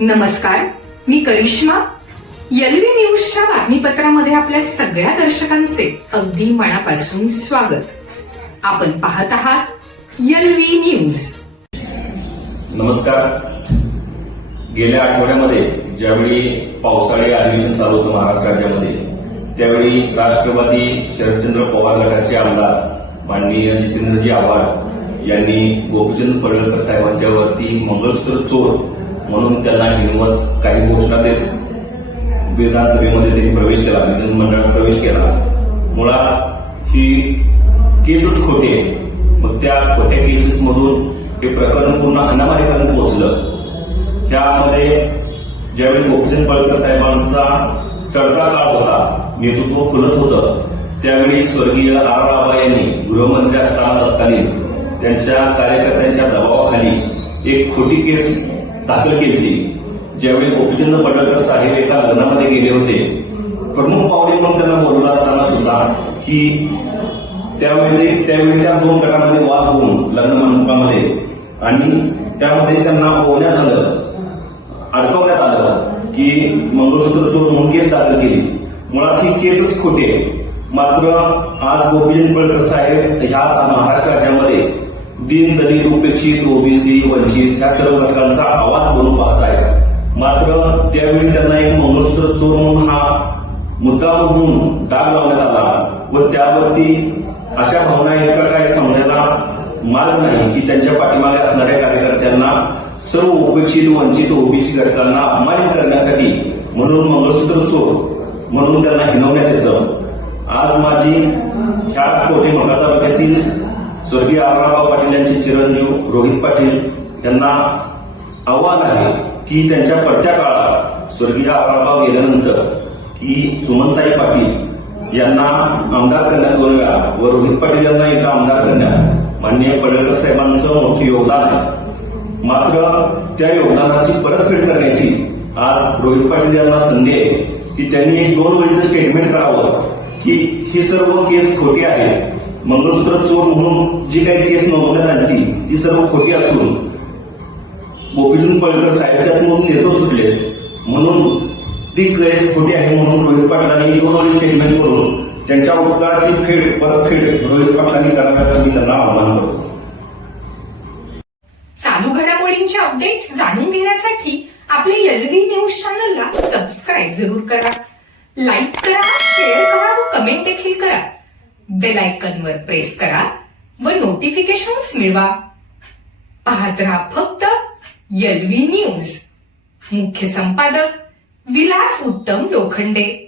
नमस्कार मी करिश्मा. यलवी न्यूजच्या बातमीपत्रामध्ये आपल्या सगळ्या दर्शकांचे अगदी मनापासून स्वागत. आपण पाहत आहात यलवी न्यूज. नमस्कार. गेल्या आठवड्यामध्ये ज्यावेळी पावसाळी अधिवेशन चालू होतं महाराष्ट्र राज्यामध्ये त्यावेळी राष्ट्रवादी शरदचंद्र पवार गटाचे आमदार माननीय जितेंद्रजी आव्हाड यांनी गोपीचंद पडळकर साहेबांच्यावरती मंगळसूत्र चोर म्हणून त्यांना हिनवत काही घोषणा देत विधानसभेमध्ये त्यांनी प्रवेश केला विधानमंडळात प्रवेश केला. मुळात ही केसच खोटी आहे. मग त्या खोट्या केसेस मधून हे प्रकरण पूर्ण अनामारीपर्यंत पोहोचलं. त्यामध्ये ज्यावेळी गोपीचंद पळकर साहेबांचा चढता काळ होता नेतृत्व खुलत होतं त्यावेळी स्वर्गीय आर राबा यांनी गृहमंत्री असताना तत्कालीन त्यांच्या कार्यकर्त्यांच्या दबावाखाली एक खोटी केस दाखल केली होती. ज्यावेळी गोपीचंद पडळकर साहेब एका लग्नामध्ये गेले होते प्रमुख पाहुणे म्हणून त्यांना बोलवलं असताना सुद्धा की त्यावेळी त्यावेळी त्या दोन गटामध्ये वाद होऊन लग्न मंडपामध्ये आणि त्यामध्ये त्यांना ओढण्यात आलं अडकवण्यात आलं की मंगळसूत्र चोर म्हणून केस दाखल केली. मुळात ही केसच खोटी आहे. मात्र आज गोपीचंद पडळकर साहेब ह्या महाराष्ट्र राज्यामध्ये दिन दलित उपेक्षित ओबीसी वंचित या सर्व घटकांचा आवाज बनून पाहत आहे मात्र त्यावेळी त्यांना एक मंगळसूत्र चोर म्हणून हा मुद्दा म्हणून डाग लावण्यात आला व त्यावरती अशा भावना एका काय समजायला मार्ग नाही की त्यांच्या पाठीमागे असणाऱ्या कार्यकर्त्यांना सर्व उपेक्षित वंचित ओबीसी घटकांना अपमानित करण्यासाठी म्हणून मंगळसूत्र चोर म्हणून त्यांना हिनवण्यात येतं. आज माझी ह्या कोटे मका तालुक्यातील स्वर्गीय आमराबाव पाटील यांचे चिरंजीव रोहित पाटील यांना आव्हान आहे की त्यांच्या पडत्या काळात स्वर्गीय आमराबाव गेल्यानंतर की सुमनताई पाटील यांना आमदार करण्यात दोन वेळा व रोहित पाटील यांना इथं आमदार करण्यात माननीय पडळकर साहेबांचं मोठं योगदान आहे. मात्र त्या योगदानाची परतफेड करण्याची आज रोहित पाटील यांना संधी आहे की त्यांनी एक दोन वेळेचं स्टेटमेंट करावं की ही सर्व केस खोटी आहे मंगळसूत्र चोर म्हणून जी काही केस नोंदवण्यात आली ती सर्व खोटी असून गोपीचंद पळकर साहेब म्हणून नेतो सुटले. म्हणून ती केस खोटी आहे म्हणून रोहित पाटलांनी दोन स्टेटमेंट करून त्यांच्या उपकाराची फेड परतफेड रोहित पाटलांनी करावी असं मी त्यांना आव्हान करतो. चालू घडामोडींचे अपडेट्स जाणून घेण्यासाठी आपले एलव्ही न्यूज चॅनलला सबस्क्राईब जरूर करा. लाईक करा शेअर करा व कमेंट देखील करा. बेल आयकॉनवर प्रेस करा व नोटिफिकेशन्स मिळवा. पाहत राहा फक्त एलव्ही न्यूज. मुख्य संपादक विलास उत्तम लोखंडे.